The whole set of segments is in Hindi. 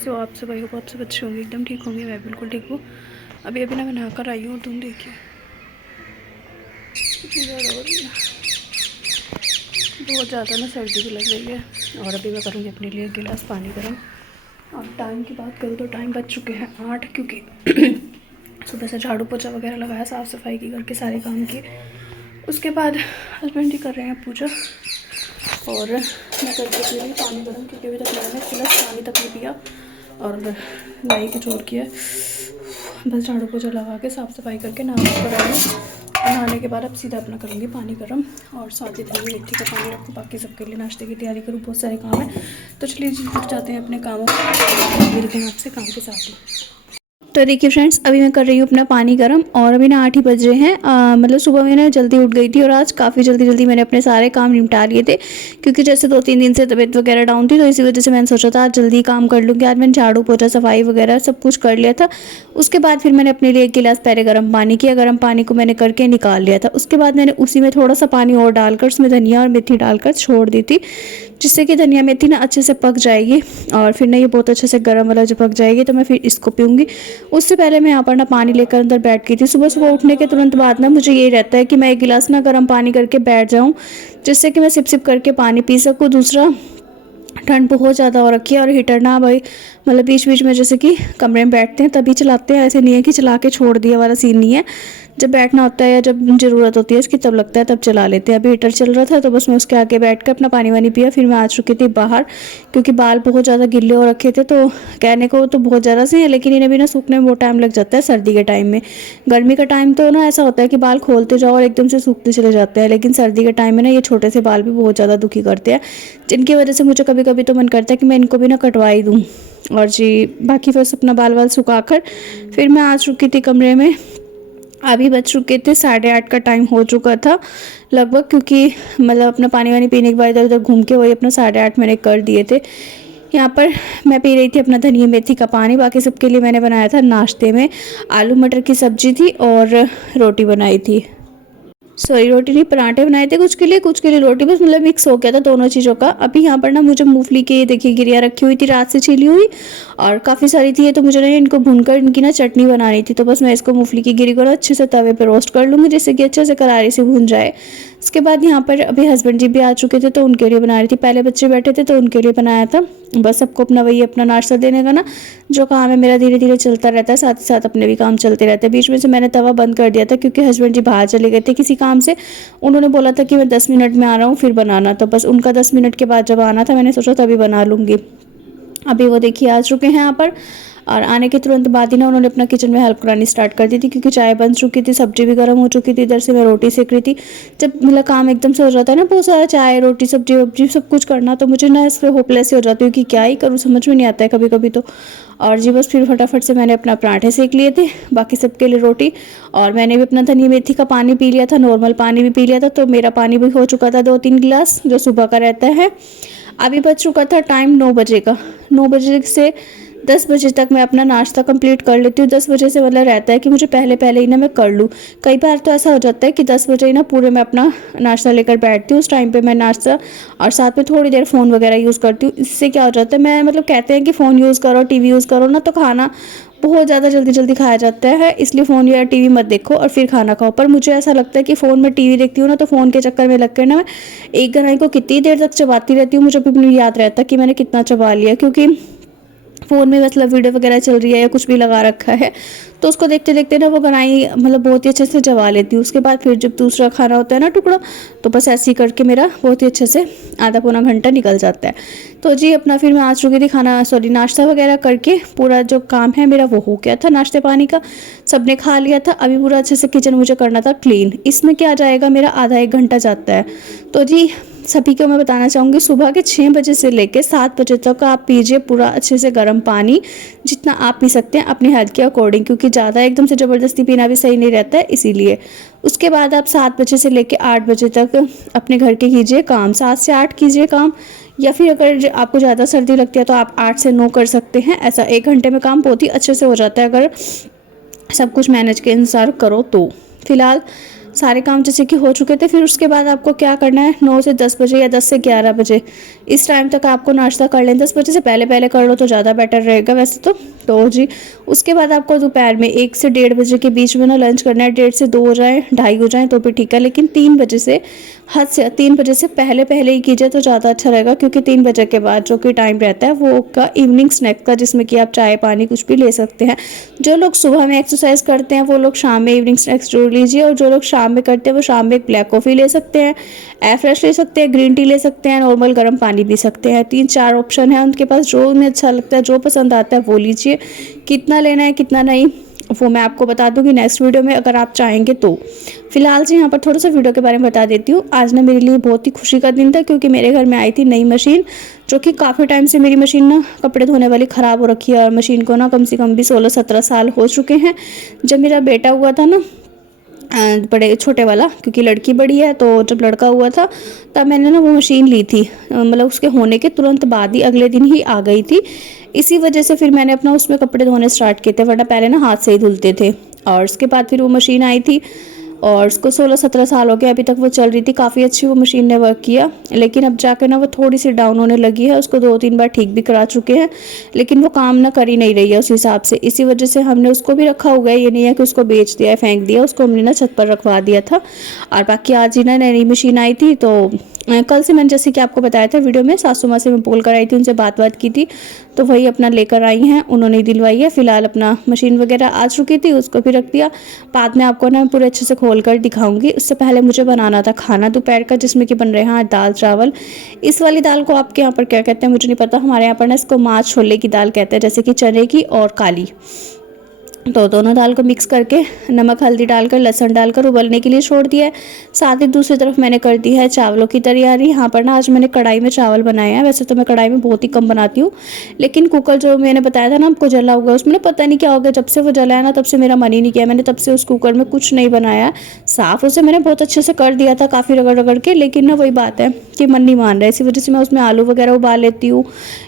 कैसे हो आप सब? आई होप आप सब अच्छे होंगे, एकदम ठीक होंगे। मैं बिल्कुल ठीक हूँ। अभी अभी ना मैं नहाकर आई हूँ और तुम देखिए कितनी ज़्यादा हो रही है, बहुत ज़्यादा ना सर्दी भी लग रही है। और अभी मैं करूँगी अपने लिए एक गिलास पानी गर्म। और टाइम की बात करूँ तो टाइम बज चुके हैं 8, क्योंकि सुबह से झाड़ू पोछा वगैरह लगाया, साफ़ सफाई की, घर के सारे काम किए। उसके बाद हस्बैंड जी कर रहे हैं पूजा और मैं करके पी रही पानी गर्म, क्योंकि अभी तक मैंने गिलास पानी तक नहीं पिया और नहीं कुछ और किया। बस झाड़ू पोछा लगा के साफ़ सफाई करके नहा कर आई हूँ। नहाने के बाद अब सीधा अपना करूँगी पानी गर्म और साथ ही धनिया मेथी का पानी रखूँ, बाकी सबके लिए नाश्ते की तैयारी करूँ। बहुत सारे काम है, तो चलिए जुट जाते हैं अपने कामों में। मिलते हैं आपसे काम के साथ ही। तो देखिए फ्रेंड्स, अभी मैं कर रही हूँ अपना पानी गर्म और अभी ना 8 ही बज रहे हैं। मतलब सुबह में ना जल्दी उठ गई थी और आज काफ़ी जल्दी मैंने अपने सारे काम निपटा लिए थे, क्योंकि जैसे 2-3 दिन से तबीयत वगैरह डाउन थी, तो इसी वजह से मैंने सोचा था आज जल्दी काम कर लूँगी। आज मैंने झाड़ू पोछा सफाई वगैरह सब कुछ कर लिया था। उसके बाद फिर मैंने अपने लिए 1 गिलास पहले गर्म पानी किया। गर्म पानी को मैंने करके निकाल लिया था। उसके बाद मैंने उसी में थोड़ा सा पानी और डालकर उसमें धनिया और मेथी डालकर छोड़ दी थी, जिससे कि धनिया मेथी ना अच्छे से पक जाएगी और फिर ना ये बहुत अच्छे से गर्म वाला जब पक जाएगी तो मैं फिर इसको पीऊँगी। उससे पहले मैं यहाँ पर ना पानी लेकर अंदर बैठ गई थी। सुबह सुबह उठने के तुरंत बाद ना मुझे यही रहता है कि मैं 1 गिलास ना गर्म पानी करके बैठ जाऊँ, जिससे कि मैं सिप सिप करके पानी पी सकूँ। दूसरा, ठंड बहुत ज़्यादा हो रखी है और हीटर ना भाई मतलब बीच बीच में जैसे कि कमरे में बैठते हैं तभी चलाते हैं, ऐसे नहीं है कि चला के छोड़ दिया वाला सीन नहीं है। जब बैठना होता है या जब ज़रूरत होती है इसकी तब लगता है तब चला लेते हैं। अभी हीटर चल रहा था तो बस मैं उसके आगे बैठ कर अपना पानी वानी पिया। फिर मैं आ चुकी थी बाहर, क्योंकि बाल बहुत ज़्यादा गिले हो रखे थे। तो कहने को तो बहुत ज़्यादा से है, लेकिन इन्हें भी ना सूखने में बहुत टाइम लग जाता है सर्दी के टाइम में। गर्मी का टाइम तो ना ऐसा होता है कि बाल खोलते जाओ और एकदम से सूखते चले जाते हैं, लेकिन सर्दी के टाइम में ना ये छोटे से बाल भी बहुत ज़्यादा दुखी करते हैं, जिनकी वजह से मुझे कभी कभी तो मन करता है कि मैं इनको भी ना कटवा ही दूँ। और जी बाकी बस अपना बाल वाल सुखाकर फिर मैं आ चुकी थी कमरे में। अभी बज चुके थे 8:30 का टाइम हो चुका था लगभग, क्योंकि मतलब अपना पानी वानी पीने के बाद इधर उधर घूम के वही अपना 8:30 मैंने कर दिए थे। यहाँ पर मैं पी रही थी अपना धनिया मेथी का पानी। बाकी सबके लिए मैंने बनाया था नाश्ते में आलू मटर की सब्जी थी और रोटी बनाई थी। सॉरी, रोटी नहीं, पराठे बनाए थे कुछ के लिए रोटी, बस मतलब मिक्स हो गया था दोनों चीज़ों का। अभी यहाँ पर ना मुझे मूंगफली की देखिए गिरिया रखी हुई थी रात से छिली हुई और काफ़ी सारी थी, तो मुझे ना इनको भूनकर इनकी ना चटनी बनानी थी। तो बस मैं इसको मूंगफली की गिरी को ना अच्छे से तवे पे रोस्ट कर लूँगी, जिससे कि अच्छे से करारी से भून जाए। उसके बाद यहाँ पर अभी हस्बैंड जी भी आ चुके थे तो उनके लिए बना रही थी। पहले बच्चे बैठे थे तो उनके लिए बनाया था। बस सबको अपना वही अपना नाश्ता देने का ना जो काम है मेरा धीरे धीरे चलता रहता है, साथ ही साथ अपने भी काम चलते रहते हैं। बीच में से मैंने तवा बंद कर दिया था, क्योंकि हस्बैंड जी बाहर चले गए थे किसी काम से। उन्होंने बोला था कि मैं 10 मिनट में आ रहा हूँ फिर बनाना, तो बस उनका 10 मिनट के बाद जब आना था मैंने सोचा तभी बना लूँगी। अभी वो देखिए आ चुके हैं यहाँ पर, और आने के तुरंत बाद ही ना उन्होंने अपना किचन में हेल्प करानी स्टार्ट कर दी थी, क्योंकि चाय बन चुकी थी, सब्जी भी गर्म हो चुकी थी, इधर से मैं रोटी सेक रही थी। जब मतलब काम एकदम से हो जाता है ना बहुत सारा, चाय रोटी सब्जी वब्जी सब कुछ करना, तो मुझे ना इस पर होपलेस हो जाती हूँ कि क्या ही करूँ, समझ में नहीं आता है कभी कभी तो। और जी बस फिर फटाफट से मैंने अपना पराठे सेक लिए थे, बाकी सबके लिए रोटी। और मैंने भी अपना धनिया मेथी का पानी पी लिया था, नॉर्मल पानी भी पी लिया था, तो मेरा पानी भी हो चुका था 2-3 गिलास जो सुबह का रहता है। अभी बज चुका था टाइम 9 बजे का। 9 बजे से 10 बजे तक मैं अपना नाश्ता कंप्लीट कर लेती हूँ। 10 बजे से मतलब रहता है कि मुझे पहले पहले ही ना मैं कर लूँ। कई बार तो ऐसा हो जाता है कि 10 बजे ही ना पूरे मैं अपना नाश्ता लेकर बैठती हूँ। उस टाइम पे मैं नाश्ता और साथ में थोड़ी देर फ़ोन वगैरह यूज़ करती हूँ। इससे क्या हो जाता है, मैं मतलब कहते हैं कि फ़ोन यूज़ करो टीवी यूज़ करो ना, तो खाना बहुत ज़्यादा जल्दी जल्दी खाया जाता है, इसलिए फ़ोन या टीवी मत देखो और फिर खाना खाओ। पर मुझे ऐसा लगता है कि फ़ोन में टीवी देखती हूँ ना, तो फ़ोन के चक्कर में लग कर ना मैं एक गराई को कितनी देर तक चबाती रहती हूँ, मुझे भी नहीं याद रहता कि मैंने कितना चबा लिया, क्योंकि फ़ोन में मतलब वीडियो वगैरह चल रही है या कुछ भी लगा रखा है, तो उसको देखते देखते ना वो गनाई मतलब बहुत ही अच्छे से चबा लेती हूँ। उसके बाद फिर जब दूसरा खाना होता है ना टुकड़ा, तो बस ऐसे ही करके मेरा बहुत ही अच्छे से आधा पौना घंटा निकल जाता है। तो जी अपना फिर मैं आ चुकी थी नाश्ता वगैरह करके। पूरा जो काम है मेरा वो हो गया था, नाश्ते पानी का सबने खा लिया था। अभी पूरा अच्छे से किचन मुझे करना था क्लीन। इसमें क्या जाएगा मेरा आधा 1 घंटा जाता है। तो जी सभी को मैं बताना चाहूँगी, सुबह के 6 बजे से लेकर 7 बजे तक आप पीजिए पूरा अच्छे से गर्म पानी, जितना आप पी सकते हैं अपनी हेल्थ के अकॉर्डिंग, क्योंकि ज़्यादा एकदम से ज़बरदस्ती पीना भी सही नहीं रहता है इसीलिए। उसके बाद आप 7 बजे से लेकर 8 बजे तक अपने घर के कीजिए काम, 7 से 8 कीजिए काम, या फिर अगर आपको ज़्यादा सर्दी लगती है तो आप 8 से 9 कर सकते हैं। ऐसा 1 घंटे में काम बहुत ही अच्छे से हो जाता है अगर सब कुछ मैनेज के अनुसार करो तो। फिलहाल सारे काम जैसे कि हो चुके थे। फिर उसके बाद आपको क्या करना है, 9 से 10 बजे या 10 से 11 बजे इस टाइम तक आपको नाश्ता कर लें। 10 बजे से पहले पहले कर लो तो ज़्यादा बेटर रहेगा वैसे तो जी। उसके बाद आपको दोपहर में 1 से 1:30 बजे के बीच में ना लंच करना है। 1:30 से 2 हो जाए, 2:30 हो जाए तो भी ठीक है, लेकिन 3 बजे से हद से 3 बजे से पहले पहले ही कीजिए तो ज़्यादा अच्छा रहेगा, क्योंकि 3 बजे के बाद जो कि टाइम रहता है वो का इवनिंग स्नैक का, जिसमें कि आप चाय पानी कुछ भी ले सकते हैं। जो लोग सुबह में एक्सरसाइज करते हैं वो लोग शाम में इवनिंग स्नैक्स जरूर लीजिए, और जो लोग शाम में करते हैं वो शाम में एक ब्लैक कॉफ़ी ले सकते हैं, एयर फ्रेश ले सकते हैं, ग्रीन टी ले सकते हैं, नॉर्मल गर्म पानी पी सकते हैं। 3-4 ऑप्शन है उनके पास, जो उन्हें अच्छा लगता है, जो पसंद आता है वो लीजिए। कितना लेना है कितना नहीं वो मैं आपको बता दूंगी नेक्स्ट वीडियो में अगर आप चाहेंगे तो। फिलहाल से यहाँ पर थोड़ा सा वीडियो के बारे में बता देती हूँ। आज ना मेरे लिए बहुत ही खुशी का दिन था, क्योंकि मेरे घर में आई थी नई मशीन, जो कि काफ़ी टाइम से मेरी मशीन ना कपड़े धोने वाली ख़राब हो रखी है, और मशीन को ना कम से कम भी 16-17 साल हो चुके हैं। जब मेरा बेटा हुआ था ना बड़े छोटे वाला, क्योंकि लड़की बड़ी है, तो जब लड़का हुआ था तब मैंने ना वो मशीन ली थी, मतलब उसके होने के तुरंत बाद ही अगले दिन ही आ गई थी। इसी वजह से फिर मैंने अपना उसमें कपड़े धोने स्टार्ट किए थे, वरना पहले ना हाथ से ही धुलते थे। और उसके बाद फिर वो मशीन आई थी, और उसको 16-17 साल हो गए, अभी तक वो चल रही थी, काफ़ी अच्छी वो मशीन ने वर्क किया। लेकिन अब जाकर ना वो थोड़ी सी डाउन होने लगी है, उसको 2-3 बार ठीक भी करा चुके हैं, लेकिन वो काम ना कर ही नहीं रही है उस हिसाब से। इसी वजह से हमने उसको भी रखा हुआ है, ये नहीं है कि उसको बेच दिया है फेंक दिया, उसको हमने ना छत पर रखवा दिया था। और बाकी आज ही ना नई मशीन आई थी, तो कल से मैंने जैसे कि आपको बताया था वीडियो में, सासू माँ से मैं बोल कर आई थी, उनसे बात की थी, तो वही अपना लेकर आई हैं, उन्होंने ही दिलवाई है। फिलहाल अपना मशीन वगैरह आ चुकी थी, उसको भी रख दिया। बाद में आपको ना पूरे अच्छे से खोल कर दिखाऊंगी। उससे पहले मुझे बनाना था खाना दोपहर का, जिसमें कि बन रहे हैं दाल चावल। इस वाली दाल को आपके यहाँ पर क्या कहते हैं मुझे नहीं पता, हमारे यहाँ पर ना इसको माँ छोले की दाल कहते हैं, जैसे कि चने की और काली। तो दोनों दाल को मिक्स करके नमक हल्दी डालकर लहसुन डालकर उबलने के लिए छोड़ दिया है। साथ ही दूसरी तरफ मैंने कर दी है चावलों की तैयारी। यहाँ पर ना आज मैंने कढ़ाई में चावल बनाए हैं। वैसे तो मैं कढ़ाई में बहुत ही कम बनाती हूँ, लेकिन कुकर जो मैंने बताया था ना आपको जला हुआ, उसमें ना पता नहीं क्या हो गया, जब से वो जला है ना तब से मेरा मन ही नहीं किया। मैंने तब से उस कुकर में कुछ नहीं बनाया। साफ़ उसे मैंने बहुत अच्छे से कर दिया था, काफ़ी रगड़ रगड़ के, लेकिन ना वही बात है कि मन नहीं मान रहा है। इसी वजह से मैं उसमें आलू वगैरह उबाल लेती हूँ,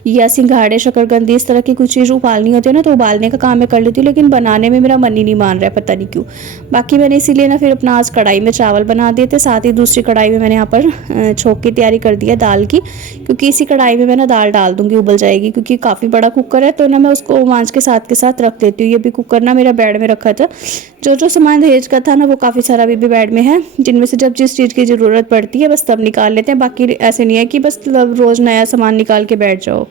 या सिंघाड़े शकरकंदी इस तरह की कुछ चीज़ उबालनी होती है ना, तो उबालने का काम मैं कर लेती हूँ, लेकिन बनाने में मेरा मन ही नहीं मान रहा है, पता नहीं क्यों। बाकी मैंने इसीलिए ना फिर अपना आज कढ़ाई में चावल बना दिए थे। साथ ही दूसरी कढ़ाई में मैंने यहाँ पर छोंक की तैयारी कर दी है दाल की, क्योंकि इसी कढ़ाई में मैं ना दाल डाल दूंगी, उबल जाएगी, क्योंकि काफ़ी बड़ा कुकर है, तो ना मैं उसको मांझ के साथ रख देती हूँ। ये भी कुकर ना मेरा बेड में रखा था, जो सामान दहेज का था ना वो काफ़ी सारा अभी भी बेड में है, जिनमें से जब जिस चीज़ की ज़रूरत पड़ती है बस तब निकाल लेते हैं। बाकी ऐसे नहीं है कि बस रोज़ नया सामान निकाल के बैठ जाओ।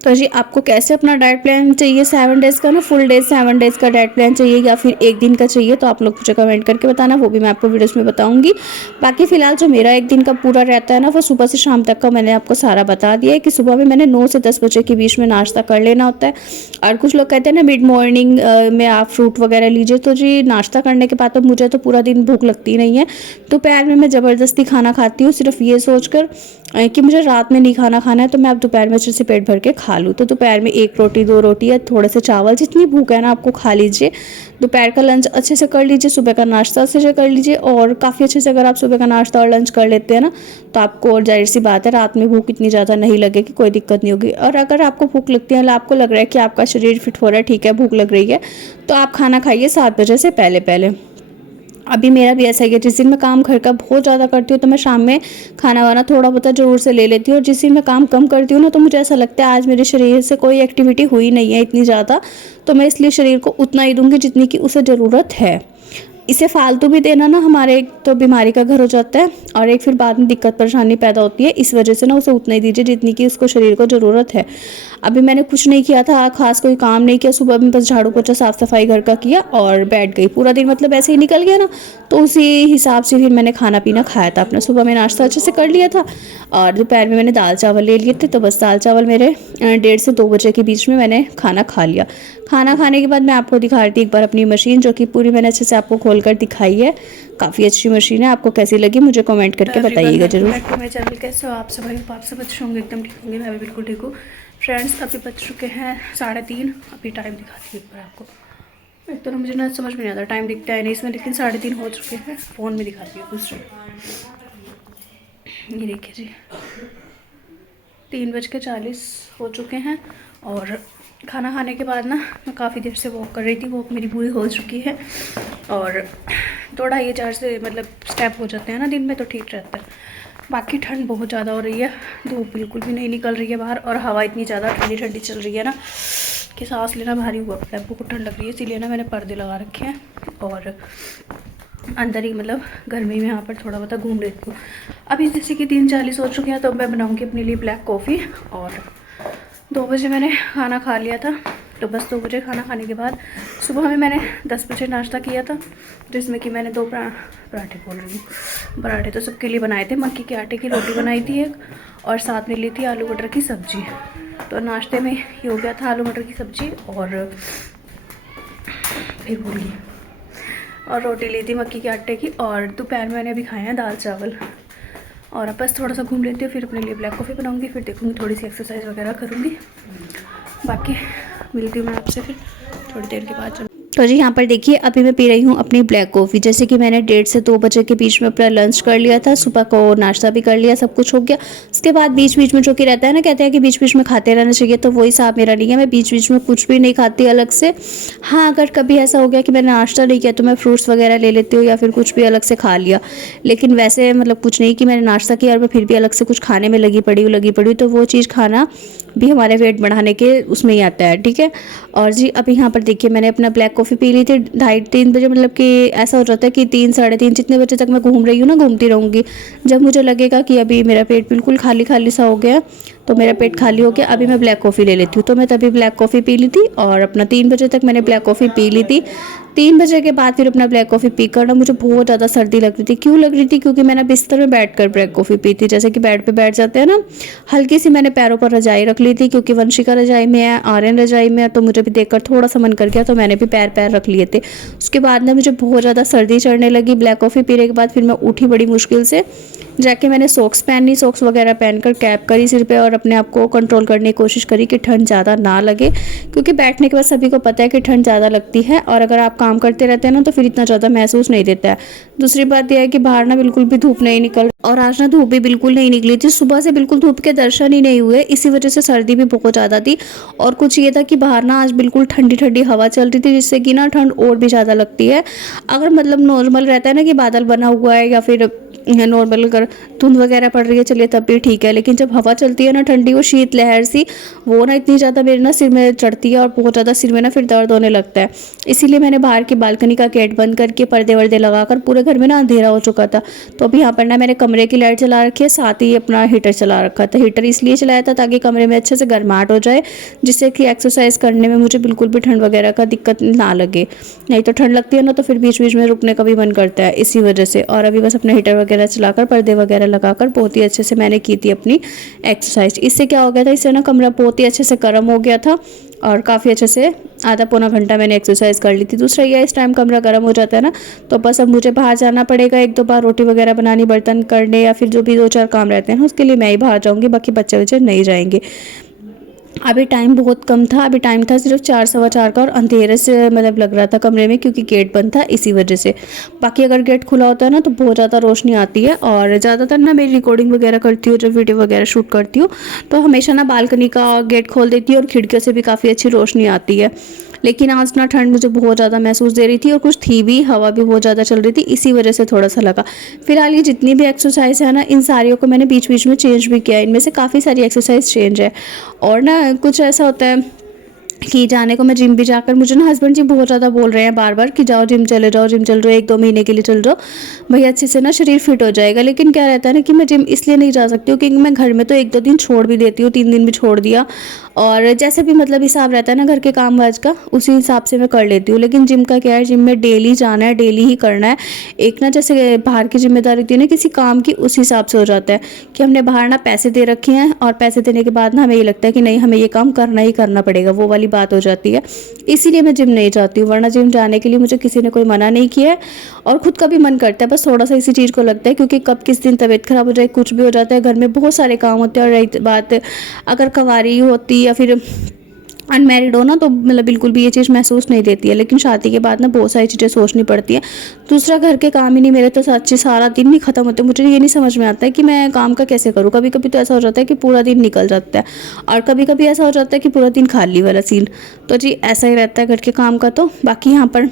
तो जी आपको कैसे अपना डाइट प्लान चाहिए 7 डेज़ का ना, फुल डेज 7 डेज़ का डाइट प्लान चाहिए या फिर एक दिन का चाहिए, तो आप लोग मुझे कमेंट करके बताना, वो भी मैं आपको वीडियोस में बताऊंगी। बाकी फिलहाल जो मेरा एक दिन का पूरा रहता है ना, वो सुबह से शाम तक का मैंने आपको सारा बता दिया है कि सुबह में मैंने 9 से 10 बजे के बीच में नाश्ता कर लेना होता है। और कुछ लोग कहते हैं ना मिड मॉर्निंग में आप फ्रूट वगैरह लीजिए, तो जी नाश्ता करने के बाद तो मुझे तो पूरा दिन भूख लगती नहीं है। दोपहर में मैं ज़बरदस्ती खाना खाती हूँ, सिर्फ ये सोच कर कि मुझे रात में नहीं खाना है, तो मैं अब दोपहर में अच्छे से पेट भर के खा लूँ। तो दोपहर में 1 रोटी 2 रोटी या थोड़े से चावल, जितनी भूख है ना आपको खा लीजिए। दोपहर का लंच अच्छे से कर लीजिए, सुबह का नाश्ता अच्छे से कर लीजिए, और काफ़ी अच्छे से अगर आप सुबह का नाश्ता और लंच कर लेते हैं ना, तो आपको, और जाहिर सी बात है रात में भूख इतनी ज़्यादा नहीं लगेगी, कोई दिक्कत नहीं होगी। और अगर आपको भूख लगती है, आपको लग रहा है कि आपका शरीर फिट हो रहा है, ठीक है, भूख लग रही है, तो आप खाना खाइए 7 बजे से पहले पहले। अभी मेरा भी ऐसा ही है, जिस दिन मैं काम घर का बहुत ज़्यादा करती हूँ तो मैं शाम में खाना वाना थोड़ा बहुत ज़रूर से ले लेती हूँ, और जिस दिन मैं काम कम करती हूँ ना, तो मुझे ऐसा लगता है आज मेरे शरीर से कोई एक्टिविटी हुई नहीं है इतनी ज़्यादा, तो मैं इसलिए शरीर को उतना ही दूंगी जितनी की उसे ज़रूरत है। इसे फालतू भी देना ना हमारे एक तो बीमारी का घर हो जाता है, और एक फिर बाद में दिक्कत परेशानी पैदा होती है। इस वजह से ना उसे उतना ही दीजिए जितनी की उसको शरीर को ज़रूरत है। अभी मैंने कुछ नहीं किया था, खास कोई काम नहीं किया, सुबह में बस झाड़ू पोछा साफ़ सफाई घर का किया और बैठ गई। पूरा दिन मतलब ऐसे ही निकल गया ना, तो उसी हिसाब से फिर मैंने खाना पीना खाया था अपना। सुबह में नाश्ता अच्छे से कर लिया था, और दोपहर में मैंने दाल चावल ले लिए थे, तो बस दाल चावल मेरे 1:30 से 2 बजे के बीच में मैंने खाना खा लिया। खाना खाने के बाद मैं आपको दिखा रही थी एक बार अपनी मशीन, जो कि पूरी मैंने अच्छे से आपको खोल कर दिखाई है। काफ़ी अच्छी मशीन है, आपको कैसी लगी मुझे कमेंट करके बताइएगा जरूर। मेरे चैनल कैसे हो आप सब? आप सब अच्छे होंगे, एकदम ठीक होंगे, मैं भी बिल्कुल ठीक हूँ। फ्रेंड्स अभी बज चुके हैं 3:30। अभी टाइम दिखाती हूँ एक बार आपको। एक तो ना मुझे ना समझ में नहीं आता, टाइम दिखता है नहीं इसमें, लेकिन 3:30 हो चुके हैं। फ़ोन में दिखाती हूँ कुछ, ये देखिए जी 3:40 हो चुके हैं। और खाना खाने के बाद ना मैं काफ़ी देर से वॉक कर रही थी, वॉक मेरी पूरी हो चुकी है। और 2 ढाई 4 से मतलब स्टेप हो जाते हैं ना दिन में, तो ठीक रहता है। बाकी ठंड बहुत ज़्यादा हो रही है, धूप बिल्कुल भी नहीं निकल रही है बाहर, और हवा इतनी ज़्यादा ठंडी ठंडी चल रही है ना कि सांस लेना भारी हुआ पड़ा है, बहुत ठंड लग रही है। इसीलिए ना मैंने पर्दे लगा रखे हैं और अंदर ही मतलब गर्मी में यहाँ पर थोड़ा बहुत घूम लेती हूँ। अभी जैसे कि 3:40 हो चुके हैं, तो मैं बनाऊँगी अपने लिए ब्लैक कॉफ़ी। और 2 बजे मैंने खाना खा लिया था, तो बस 2 बजे खाना खाने के बाद सुबह में मैंने 10 बजे नाश्ता किया था, जिसमें कि मैंने 2 पराठे बोल रही हूँ, पराठे तो सबके लिए बनाए थे। मक्की के आटे की रोटी बनाई थी एक, और साथ में ली थी आलू मटर की सब्ज़ी। तो नाश्ते में ये हो गया था आलू मटर की सब्ज़ी, और फिर बोलिए, और रोटी ली थी मक्की के आटे की। और दोपहर में मैंने अभी खाए हैं दाल चावल। और अब बस थोड़ा सा घूम लेती हूँ, फिर अपने लिए ब्लैक कॉफ़ी बनाऊँगी, फिर देखूँगी थोड़ी सी एक्सरसाइज वगैरह करूँगी। बाकी मिलती हूँ मैं आपसे फिर थोड़ी देर के बाद। तो जी यहाँ पर देखिए अभी मैं पी रही हूँ अपनी ब्लैक कॉफ़ी। जैसे कि मैंने 1:30 से 2 बजे के बीच में अपना लंच कर लिया था, सुबह को नाश्ता भी कर लिया, सब कुछ हो गया। उसके बाद बीच बीच में जो कि रहता है ना, कहते हैं कि बीच बीच में खाते रहना चाहिए, तो वही हिसाब मेरा नहीं है। मैं बीच बीच में कुछ भी नहीं खाती अलग से। हाँ, अगर कभी ऐसा हो गया कि मैंने नाश्ता नहीं किया तो मैं फ्रूट्स वगैरह ले लेती हूँ, या फिर कुछ भी अलग से खा लिया। लेकिन वैसे मतलब कुछ नहीं कि मैंने नाश्ता किया और मैं फिर भी अलग से कुछ खाने में लगी पड़ी, तो वो चीज़ खाना भी हमारे वेट बढ़ाने के उसमें ही आता है, ठीक है। और जी अभी यहाँ पर देखिए मैंने अपना ब्लैक कॉफ़ी पी ली थी 2:30-3 बजे। मतलब कि ऐसा हो जाता है कि 3 साढ़े 3 जितने बजे तक मैं घूम रही हूँ ना, घूमती रहूँगी। जब मुझे लगेगा कि अभी मेरा पेट बिल्कुल खाली खाली सा हो गया, तो मेरा पेट खाली हो गया, अभी मैं ब्लैक कॉफ़ी ले लेती हूँ। तो मैं तभी ब्लैक कॉफ़ी पी ली थी, और अपना 3 बजे तक मैंने ब्लैक कॉफ़ी पी ली थी। 3 बजे के बाद फिर अपना ब्लैक कॉफ़ी पी कर ना मुझे बहुत ज़्यादा सर्दी लग रही थी। क्यों लग रही थी? क्योंकि मैंने बिस्तर में बैठकर ब्लैक कॉफ़ी पी थी। जैसे कि बेड पे बैठ जाते हैं ना, हल्की सी मैंने पैरों पर रजाई रख ली थी, क्योंकि वंशिका रजाई में है, आर्यन रजाई में है, तो मुझे भी देखकर थोड़ा सा मन कर गया, तो मैंने भी पैर पैर रख लिए थे। उसके बाद ना मुझे बहुत ज़्यादा सर्दी चढ़ने लगी। ब्लैक कॉफ़ी पीने के बाद फिर मैं उठी बड़ी मुश्किल से, जाके मैंने सॉक्स पहनी, सॉक्स वगैरह पहनकर कैप करी सिर पे, और अपने आप को कंट्रोल करने की कोशिश करी कि ठंड ज़्यादा ना लगे, क्योंकि बैठने के बाद सभी को पता है कि ठंड ज़्यादा लगती है, और अगर आप काम करते रहते हैं ना तो फिर इतना ज़्यादा महसूस नहीं देता है। दूसरी बात यह है कि बाहर ना बिल्कुल भी धूप नहीं निकल, और आज ना धूप भी बिल्कुल नहीं निकली थी, सुबह से बिल्कुल धूप के दर्शन ही नहीं हुए, इसी वजह से सर्दी भी बहुत ज़्यादा थी। और कुछ ये था कि बाहर ना आज बिल्कुल ठंडी ठंडी हवा चल रही थी, जिससे कि ना ठंड और भी ज़्यादा लगती है। अगर मतलब नॉर्मल रहता है ना कि बादल बना हुआ है, या फिर नॉर्मल अगर धुंध वगैरह पड़ रही है, चलिए तब भी ठीक है। लेकिन जब हवा चलती है ना ठंडी, वो शीत लहर सी, वो ना इतनी ज़्यादा मेरे ना सिर में चढ़ती है, और बहुत ज़्यादा सिर में ना फिर दर्द होने लगता है। इसीलिए मैंने बाहर की बालकनी का गेट बंद करके पर्दे वर्दे लगाकर, पूरे घर में ना अंधेरा हो चुका था, तो अभी यहाँ पर ना मैंने कमरे की लाइट चला रखी है, साथ ही अपना हीटर चला रखा था। हीटर इसलिए चलाया था ताकि कमरे में अच्छे से गर्माहट हो जाए, जिससे कि एक्सरसाइज करने में मुझे बिल्कुल भी ठंड वगैरह का दिक्कत ना लगे। नहीं तो ठंड लगती है ना, तो फिर बीच बीच में रुकने का भी मन करता है, इसी वजह से। और अभी बस अपना हीटर वगैरह चलाकर, पर्दे वगैरह लगाकर बहुत ही अच्छे से मैंने की थी अपनी एक्सरसाइज। इससे क्या हो गया था, इससे ना कमरा बहुत ही अच्छे से गर्म हो गया था, और काफ़ी अच्छे से आधा पौना घंटा मैंने एक्सरसाइज कर ली थी। दूसरा ये इस टाइम कमरा गर्म हो जाता है ना, तो बस अब मुझे बाहर जाना पड़ेगा 1-2 बार रोटी वगैरह बनानी, बर्तन करने, या फिर जो भी 2-4 काम रहते हैं ना, उसके लिए मैं ही बाहर जाऊँगी, बाकी बच्चे बच्चे नहीं जाएंगे। अभी टाइम बहुत कम था, अभी टाइम था सिर्फ 4 सवा 4 का, और अंधेरे से मतलब लग रहा था कमरे में, क्योंकि गेट बंद था इसी वजह से। बाकी अगर गेट खुला होता है ना तो बहुत ज़्यादा रोशनी आती है। और ज़्यादातर ना मेरी रिकॉर्डिंग वगैरह करती हूँ, जब वीडियो वगैरह शूट करती हूँ, तो हमेशा ना बालकनी का गेट खोल देती हूँ, और खिड़कियों से भी काफ़ी अच्छी रोशनी आती है। लेकिन आज ना ठंड मुझे बहुत ज़्यादा महसूस दे रही थी, और कुछ थी भी, हवा भी बहुत ज़्यादा चल रही थी, इसी वजह से थोड़ा सा लगा। फिलहाल ये जितनी भी एक्सरसाइज है ना, इन सारियों को मैंने बीच बीच में चेंज भी किया है, इनमें से काफ़ी सारी एक्सरसाइज चेंज है। और ना कुछ ऐसा होता है कि जाने को मैं जिम भी जाकर, मुझे ना हस्बैंड जी बहुत ज़्यादा बोल रहे हैं बार बार कि जाओ जिम चले जाओ, जिम चल रहे हो, 1-2 महीने के लिए चल जाओ भाई, अच्छे से ना शरीर फिट हो जाएगा। लेकिन क्या रहता है ना कि मैं जिम इसलिए नहीं जा सकती हूँ, क्योंकि मैं घर में तो 1-2 दिन छोड़ भी देती हूँ, 3 दिन भी छोड़ दिया, और जैसे भी मतलब हिसाब रहता है ना घर के काम काज का, उसी हिसाब से मैं कर लेती हूँ। लेकिन जिम का क्या है, जिम में डेली जाना है, डेली ही करना है। एक ना जैसे बाहर की जिम्मेदारी होती है ना किसी काम की, उस हिसाब से हो जाता है कि हमने बाहर ना पैसे दे रखे हैं, और पैसे देने के बाद ना हमें ये लगता है कि नहीं, हमें ये काम करना ही करना पड़ेगा, वो वाली बात हो जाती है। इसीलिए मैं जिम नहीं जाती हूँ, वरना जिम जाने के लिए मुझे किसी ने कोई मना नहीं किया है, और खुद का भी मन करता है, बस थोड़ा सा इसी चीज़ को लगता है, क्योंकि कब किस दिन तबीयत खराब हो जाए, कुछ भी हो जाता है, घर में बहुत सारे काम होते हैं। और रही बात अगर कुंवारी होती या फिर अनमैरिड हो ना, तो मतलब बिल्कुल भी ये चीज़ महसूस नहीं देती है। लेकिन शादी के बाद ना बहुत सारी चीज़ें सोचनी पड़ती हैं। दूसरा घर के काम ही नहीं, मेरे तो सच्ची सारा दिन नहीं ख़त्म होते। मुझे ये नहीं समझ में आता है कि मैं काम का कैसे करूँ। कभी कभी तो ऐसा हो जाता है कि पूरा दिन निकल जाता है, और कभी कभी ऐसा हो जाता है कि पूरा दिन खाली वाला सीन। तो जी ऐसा ही रहता है घर के काम का। तो बाकी यहाँ पर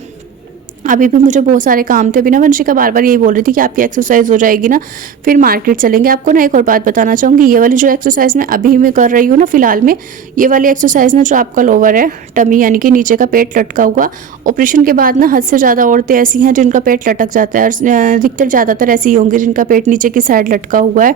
अभी भी मुझे बहुत सारे काम थे। अभी ना वंशिका बार बार यही बोल रही थी कि आपकी एक्सरसाइज हो जाएगी ना फिर मार्केट चलेंगे। आपको ना एक और बात बताना चाहूँगी, ये वाली जो एक्सरसाइज मैं अभी मैं कर रही हूँ ना फिलहाल में, ये वाली एक्सरसाइज ना जो आपका लोअर है टमी यानी कि नीचे का पेट लटका हुआ, ऑपरेशन के बाद ना हद से ज़्यादा औरतें ऐसी हैं जिनका पेट लटक जाता है, और अधिकतर ज़्यादातर ऐसी ही होंगी जिनका पेट नीचे की साइड लटका हुआ है।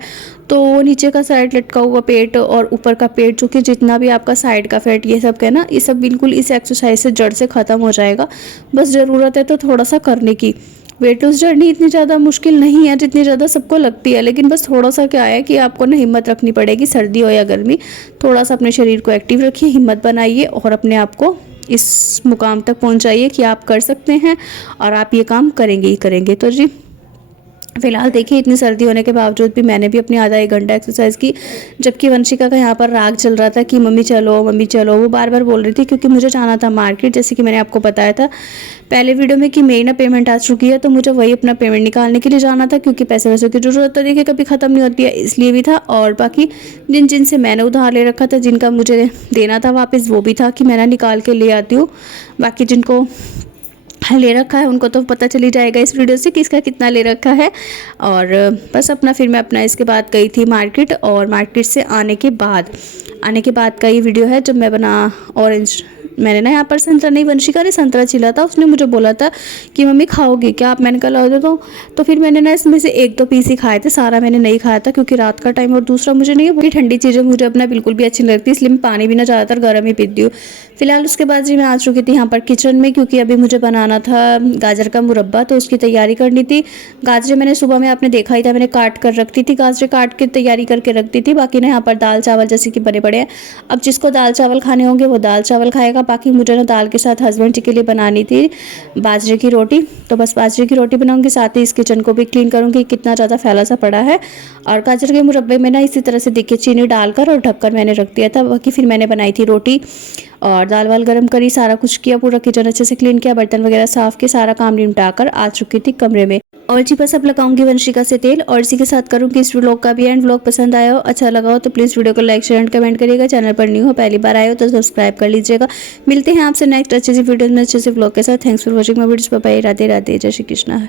तो वो नीचे का साइड लटका हुआ पेट और ऊपर का पेट, जो कि जितना भी आपका साइड का फैट ये सब है ना, ये सब बिल्कुल इस एक्सरसाइज से जड़ से ख़त्म हो जाएगा। बस ज़रूरत है तो थोड़ा सा करने की। वेट लॉस जर्नी इतनी ज़्यादा मुश्किल नहीं है जितनी ज़्यादा सबको लगती है, लेकिन बस थोड़ा सा क्या है कि आपको ना हिम्मत रखनी पड़ेगी, सर्दी हो या गर्मी, थोड़ा सा अपने शरीर को एक्टिव रखिए, हिम्मत बनाइए और अपने आप को इस मुकाम तक पहुंचाइए कि आप कर सकते हैं और आप ये काम करेंगे ही करेंगे। तो जी फिलहाल देखिए, इतनी सर्दी होने के बावजूद भी मैंने भी अपनी आधा 1 घंटा एक्सरसाइज की, जबकि वंशिका का यहाँ पर राग चल रहा था कि मम्मी चलो। वो बार बार बोल रही थी क्योंकि मुझे जाना था मार्केट, जैसे कि मैंने आपको बताया था पहले वीडियो में कि मेरी ना पेमेंट आ चुकी है, तो मुझे वही अपना पेमेंट निकालने के लिए जाना था, क्योंकि पैसे वैसे की ज़रूरत तो देखिए कभी ख़त्म नहीं होती है, इसलिए भी था। और बाकी जिनसे मैंने उधार ले रखा था, जिनका मुझे देना था वापस, वो भी था कि मैं ना निकाल के ले आती हूँ। बाकी जिनको ले रखा है उनको तो पता चली जाएगा इस वीडियो से किसका कितना ले रखा है। और बस फिर मैं अपना इसके बाद गई थी मार्केट, और मार्केट से आने के बाद का ये वीडियो है जब मैं बना ऑरेंज, मैंने ना यहाँ पर संतरा नहीं, वंशिका ने संतरा छिला था, उसने मुझे बोला था कि मम्मी खाओगी क्या आप, मैंने कहा ला दो। तो फिर मैंने ना इसमें से 1-2 पीस ही खाए थे, सारा मैंने नहीं खाया था क्योंकि रात का टाइम, और दूसरा मुझे नहीं वो ठंडी चीज़ें मुझे अपना बिल्कुल भी अच्छी नहीं लगती, इसलिए मैं पानी भी ना ज़्यादातर गर्म ही पीती हूँ। फिलहाल उसके बाद जी मैं आ चुकी थी यहाँ पर किचन में, क्योंकि अभी मुझे बनाना था गाजर का मुरब्बा, तो उसकी तैयारी करनी थी। गाजरें मैंने सुबह में आपने देखा ही था, मैंने काट कर रखती थी, गाजरें काट के तैयारी करके रखती थी। बाकी ना यहाँ पर दाल चावल जैसे कि बने पड़े हैं, अब जिसको दाल चावल खाने होंगे वो दाल चावल खाएगा। बाकी मुझे ना दाल के साथ हस्बैंड जी के लिए बनानी थी बाजरे की रोटी, तो बस बाजरे की रोटी बनाऊंगी, साथ ही इस किचन को भी क्लीन करूंगी, कितना ज़्यादा फैला सा पड़ा है। और गाजर के मुरब्बे में ना इसी तरह से देखिए चीनी डालकर और ढककर मैंने रख दिया था। बाकी फिर मैंने बनाई थी रोटी और दाल वाल गरम करी, सारा कुछ किया, पूरा किचन अच्छे से क्लीन किया, बर्तन वगैरह साफ किए, सारा काम निपटाकर आ चुकी थी कमरे में। और जी बस अब लगाऊंगी वंशिका से तेल, और इसी के साथ करूंगी इस व्लॉग का भी एंड। व्लॉग पसंद आया हो, अच्छा लगा हो तो प्लीज़ वीडियो को लाइक शेयर एंड कमेंट करिएगा। चैनल पर न्यू हो, पहली बार आए हो तो सब्सक्राइब कर लीजिएगा। मिलते हैं आपसे नेक्स्ट अच्छे से वीडियो में अच्छे से व्लॉग के साथ। Thanks for watching my videos. Bye bye, Radhe Radhe, Jai Shri Krishna.